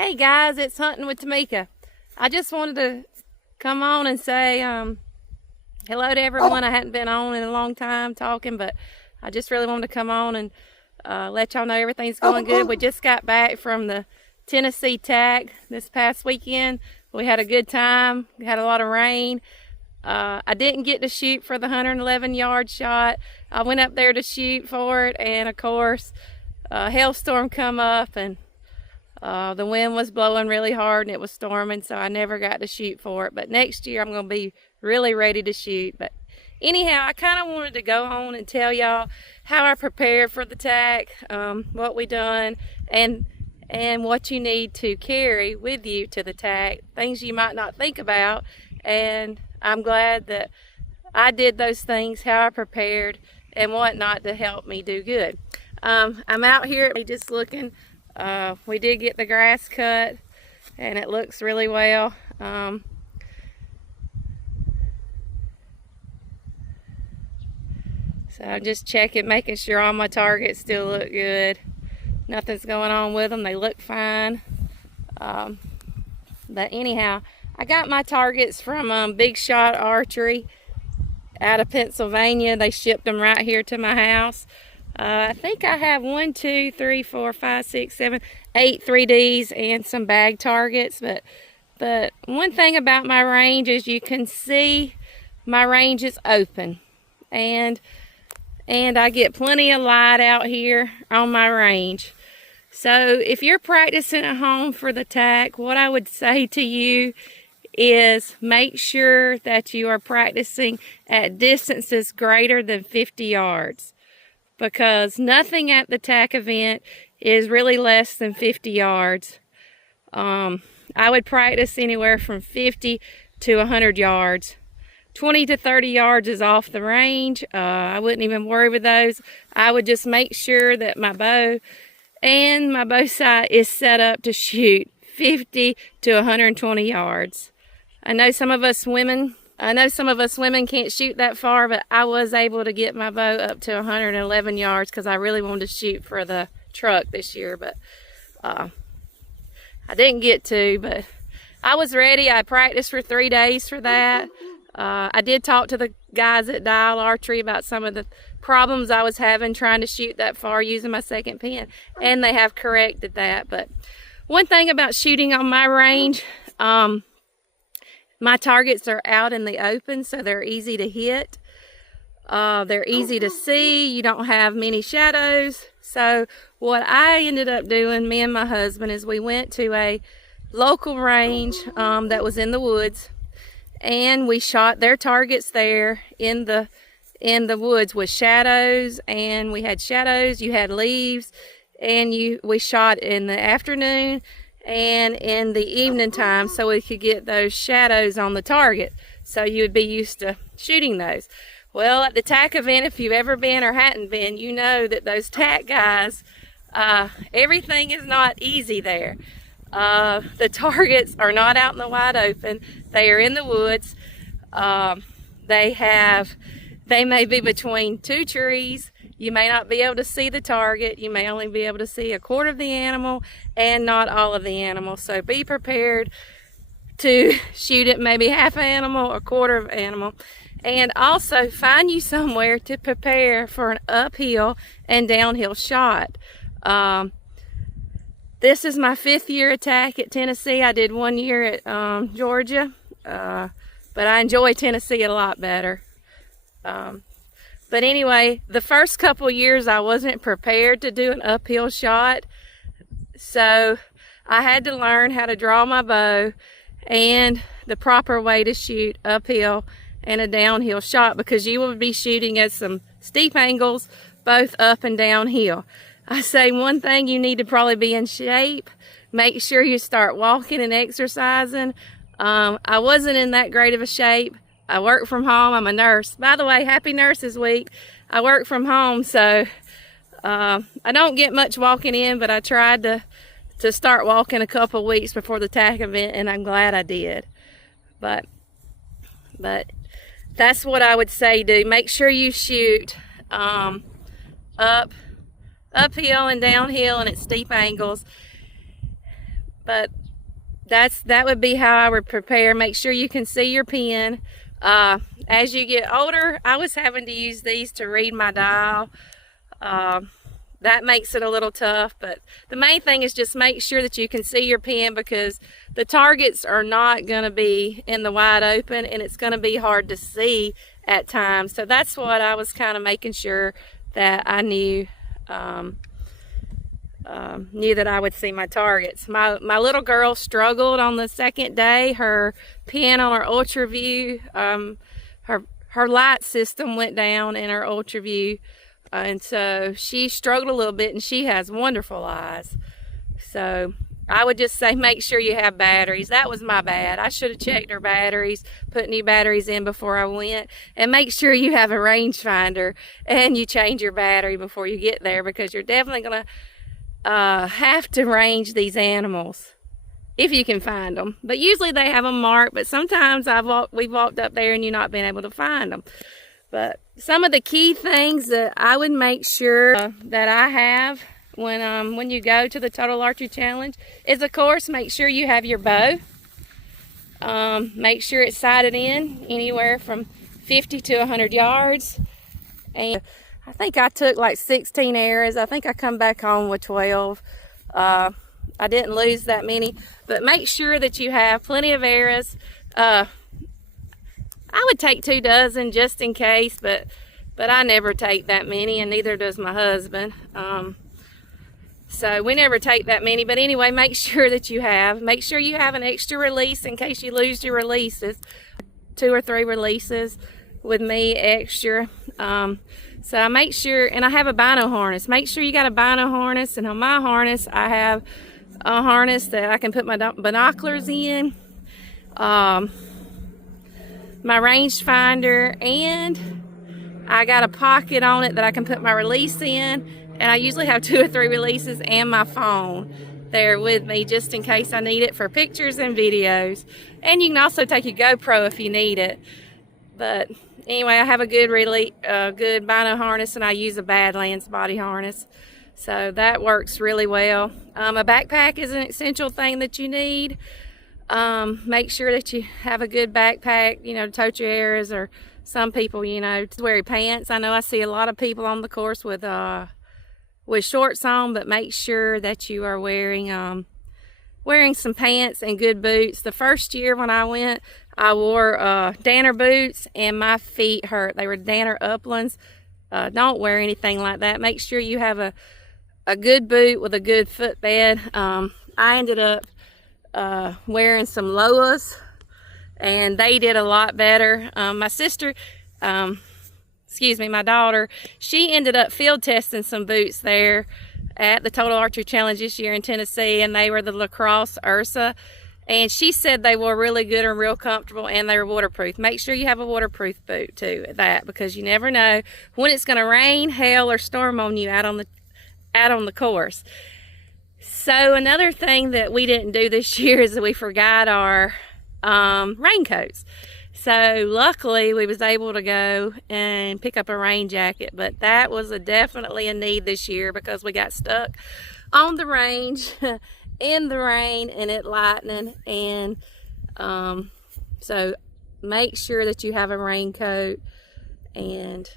Hey guys, it's Hunting with Tamika. I just wanted to come on and say hello to everyone. I hadn't been on in a long time talking, but I just really wanted to come on and let y'all know everything's going good. We just got back from the Tennessee TAC this past weekend. We had a good time. We had a lot of rain. I didn't get to shoot for the 111-yard shot. I went up there to shoot for it, and of course, a hailstorm come up, and the wind was blowing really hard and it was storming, so I never got to shoot for it. But next year I'm going to be really ready to shoot. But anyhow, I kind of wanted to go on and tell y'all how I prepared for the TAC, what we done, and what you need to carry with you to the TAC, things you might not think about. And I'm glad that I did those things, how I prepared and whatnot to help me do good. I'm out here just looking. We did get the grass cut and it looks really well. So I'm just checking, making sure all my targets still look good. Nothing's going on with them. They look fine. But anyhow, I got my targets from Big Shot Archery out of Pennsylvania. They shipped them right here to my house. I think I have 1, 2, 3, 4, 5, 6, 7, 8 3Ds and some bag targets. But one thing about my range is you can see my range is open, and I get plenty of light out here on my range. So if you're practicing at home for the TAC, what I would say to you is make sure that you are practicing at distances greater than 50 yards. Because nothing at the TAC event is really less than 50 yards. I would practice anywhere from 50 to 100 yards. 20 to 30 yards is off the range. I wouldn't even worry with those. I would just make sure that my bow and my bow sight is set up to shoot 50 to 120 yards. I know some of us women can't shoot that far, but I was able to get my bow up to 111 yards because I really wanted to shoot for the truck this year, but I didn't get to, but I was ready. I practiced for 3 days for that. I did talk to the guys at Dial Archery about some of the problems I was having trying to shoot that far using my second pin, and they have corrected that. But one thing about shooting on my range, my targets are out in the open, so they're easy to hit. They're easy to see. You don't have many shadows. So what I ended up doing, me and my husband, is we went to a local range that was in the woods, and we shot their targets there in the woods with shadows. And we had shadows, you had leaves, and we shot in the afternoon and in the evening time so we could get those shadows on the target, so you would be used to shooting those. Well, at the TAC event, if you've ever been or hadn't been, you know that those TAC guys, everything is not easy there. The targets are not out in the wide open. They are in the woods. They may be between 2 trees. You may not be able to see the target. You may only be able to see a quarter of the animal and not all of the animal. So be prepared to shoot at maybe half an animal or quarter of an animal. And also find you somewhere to prepare for an uphill and downhill shot. This is my 5th year at TAC at Tennessee. I did 1 year at Georgia, but I enjoy Tennessee a lot better. But anyway, the first couple years I wasn't prepared to do an uphill shot, so I had to learn how to draw my bow and the proper way to shoot uphill and a downhill shot, because you will be shooting at some steep angles both up and downhill. I say one thing, you need to probably be in shape. Make sure you start walking and exercising. I wasn't in that great of a shape. I work from home. I'm a nurse. By the way, happy Nurses Week. I work from home, so I don't get much walking in, but I tried to start walking a couple weeks before the TAC event, and I'm glad I did. But that's what I would say do. Make sure you shoot uphill and downhill and at steep angles. But that would be how I would prepare. Make sure you can see your pen. As you get older, I was having to use these to read my dial. That makes it a little tough, but the main thing is just make sure that you can see your pen, because the targets are not going to be in the wide open, and it's going to be hard to see at times. So that's what I was kind of making sure that I knew that I would see my targets. My little girl struggled on the second day. Her pen on her Ultra View, her light system went down in her Ultra View. And so she struggled a little bit, and she has wonderful eyes. So I would just say make sure you have batteries. That was my bad. I should have checked her batteries, put new batteries in before I went, and make sure you have a rangefinder and you change your battery before you get there, because you're definitely going to have to range these animals if you can find them. But usually they have them marked, but sometimes we've walked up there and you've not been able to find them. But some of the key things that I would make sure that I have when you go to the Total Archery Challenge is, of course, make sure you have your bow. Make sure it's sighted in anywhere from 50 to 100 yards. And I think I took like 16 arrows. I think I come back home with 12. I didn't lose that many, but make sure that you have plenty of arrows. I would take 2 dozen just in case, but I never take that many, and neither does my husband. So we never take that many. But anyway, make sure that you have an extra release in case you lose your releases. 2 or 3 releases with me extra. So I make sure, and I have a bino harness. Make sure you got a bino harness, and on my harness I have a harness that I can put my binoculars in. My rangefinder, and I got a pocket on it that I can put my release in, and I usually have 2 or 3 releases and my phone there with me just in case I need it for pictures and videos. And you can also take your GoPro if you need it. But anyway, I have a good bino harness, and I use a Badlands body harness, so that works really well. A backpack is an essential thing that you need. Make sure that you have a good backpack, to tote your arrows, or some people, to wear pants. I know I see a lot of people on the course with shorts on, but make sure that you are wearing some pants and good boots. The first year when I went, I wore Danner boots, and my feet hurt. They were Danner Uplands. Don't wear anything like that. Make sure you have a good boot with a good footbed. I ended up wearing some Loas, and they did a lot better. My sister, my daughter, she ended up field testing some boots there at the Total Archery Challenge this year in Tennessee, and they were the Lacrosse Ursa, and she said they were really good and real comfortable, and they were waterproof. Make sure you have a waterproof boot too, because you never know when it's going to rain, hail, or storm on you out on the course. So another thing that we didn't do this year is that we forgot our raincoats. So luckily we was able to go and pick up a rain jacket, but that was definitely a need this year because we got stuck on the range in the rain and it lightning, and so make sure that you have a raincoat and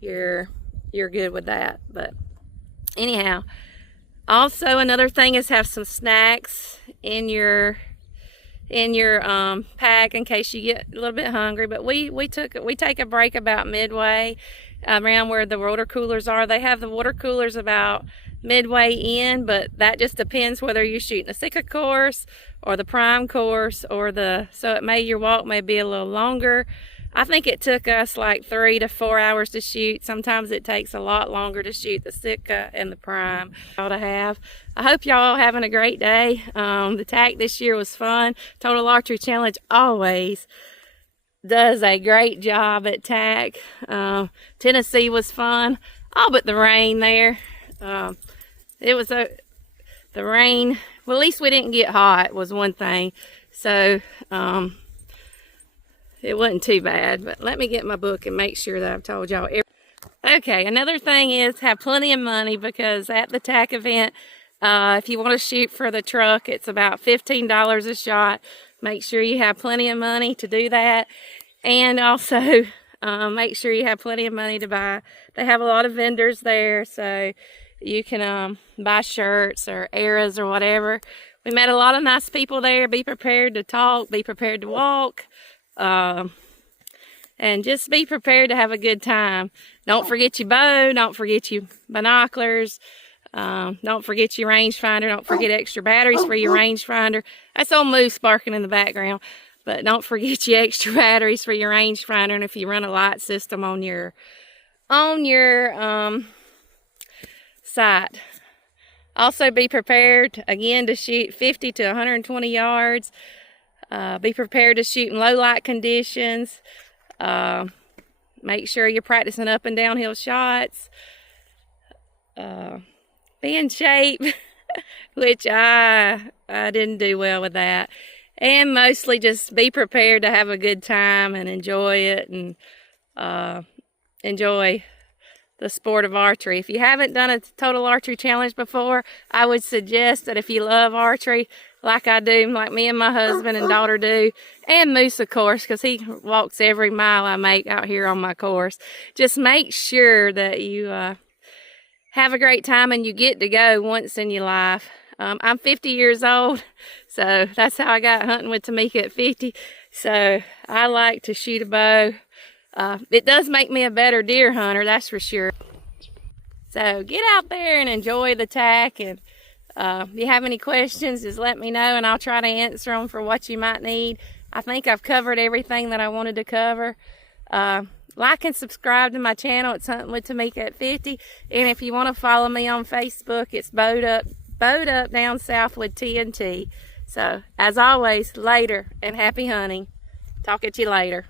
you're good with that. But anyhow, also another thing is have some snacks in your pack in case you get a little bit hungry. But we take a break about midway around where the water coolers are. They have the water coolers about midway in, but that just depends whether you're shooting the Sika course or the prime course or so your walk may be a little longer. I think it took us like 3 to 4 hours to shoot. Sometimes it takes a lot longer to shoot the Sika and the prime. I hope y'all having a great day. The TAC this year was fun. Total Archery Challenge always does a great job at TAC. Tennessee was fun, all but the rain there. The rain, well, at least we didn't get hot was one thing. So, it wasn't too bad, but let me get my book and make sure that I've told y'all. Okay, another thing is have plenty of money, because at the TAC event, If you want to shoot for the truck, it's about $15 a shot. Make sure you have plenty of money to do that. And also make sure you have plenty of money to buy. They have a lot of vendors there, so you can buy shirts or arrows or whatever. We met a lot of nice people there. Be prepared to talk, be prepared to walk, and just be prepared to have a good time. Don't forget your bow, don't forget your binoculars, don't forget your rangefinder, don't forget extra batteries for your rangefinder. That's old Moose barking in the background. But don't forget your extra batteries for your rangefinder, and if you run a light system on your sight. Also be prepared, again, to shoot 50 to 120 yards. Be prepared to shoot in low light conditions. Make sure you're practicing up and downhill shots. Be in shape, which I didn't do well with that. And mostly just be prepared to have a good time and enjoy it, and enjoy the sport of archery. If you haven't done a total archery challenge before, I would suggest that if you love archery like I do, like me and my husband and daughter do, and Moose, of course, because he walks every mile I make out here on my course, just make sure that you have a great time and you get to go once in your life. I'm 50 years old, so that's how I got hunting with Tamika at 50. So I like to shoot a bow. It does make me a better deer hunter, that's for sure. So get out there and enjoy the tack. And if you have any questions, just let me know and I'll try to answer them for what you might need. I think I've covered everything that I wanted to cover. Like and subscribe to my channel. It's Hunting with Tamika at 50. And if you want to follow me on Facebook, it's Bowed Up Down South with TNT. So as always, later and happy hunting. Talk at you later.